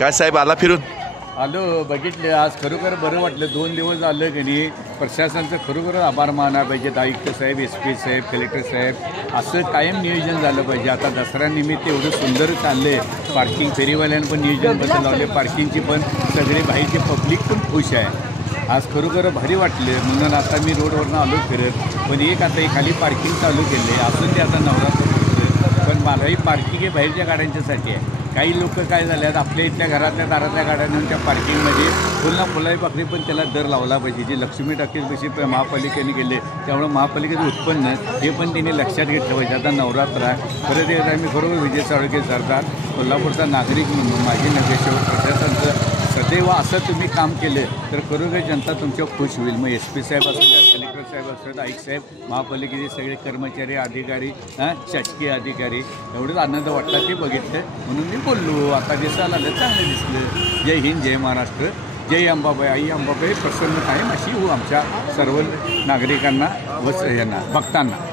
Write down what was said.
काय साहेब आला फिरून? आलो, बघितलं. आज खरोखर बरं वाटलं. 2 दिवस झालं की नाही, प्रशासनाचं खरोखर आभार मानायला पाहिजेत. आयुक्त साहेब, SP साहेब, कलेक्टर साहेब, असं कायम नियोजन झालं पाहिजे. आता दसऱ्यानिमित्त एवढं सुंदर चाललं आहे. पार्किंग फेरीवाल्यांनी पण नियोजन बदल लावले, पार्किंगची पण सगळे बाहेरचे पब्लिक पण खुश आहे. आज खरोखर भारी वाटलं. म्हणून आता मी रोडवरनं आलो फिरत. पण एक आता खाली पार्किंग चालू केलं आहे. असून ते आता नवरात्र पण मला ही पार्किंग हे बाहेरच्या गाड्यांच्यासाठी आहे. काही लोक काय झाले आहेत, आपल्या इथल्या घरातल्या दारातल्या गाड्यांना त्या पार्किंगमध्ये फुलाही पाकळी पण त्याला दर लावला पाहिजे. जे लक्ष्मी टाकीज कशी महापालिकेने केले, त्यामुळे महापालिकेचं उत्पन्न हे पण त्यांनी लक्षात घेतलं पाहिजे. आता नवरात्र आहे. परत एकदा मी बरोबर विजय साळुंखे सरदार, कोल्हापूरचा नागरिक म्हणून माजी नगरसेवक, प्रशासनाचं सदैव असं तुम्ही काम केलं तर खरोखर जनता तुमच्या खुश होईल. मग SP साहेब असू द्या, कलेक्टर साहेब असू द्या, आयुक्त साहेब, महापालिकेचे सगळे कर्मचारी, अधिकारी, शासकीय अधिकारी, एवढंच आनंद वाटला ते बघितलं म्हणून मी बोललो. आता दिसायला आलं, चांगलं दिसलं. जय हिंद, जय महाराष्ट्र, जय अंबाबाई. आई अंबाबाई प्रसन्न कायम अशी हो आमच्या सर्व नागरिकांना व यांना भक्तांना.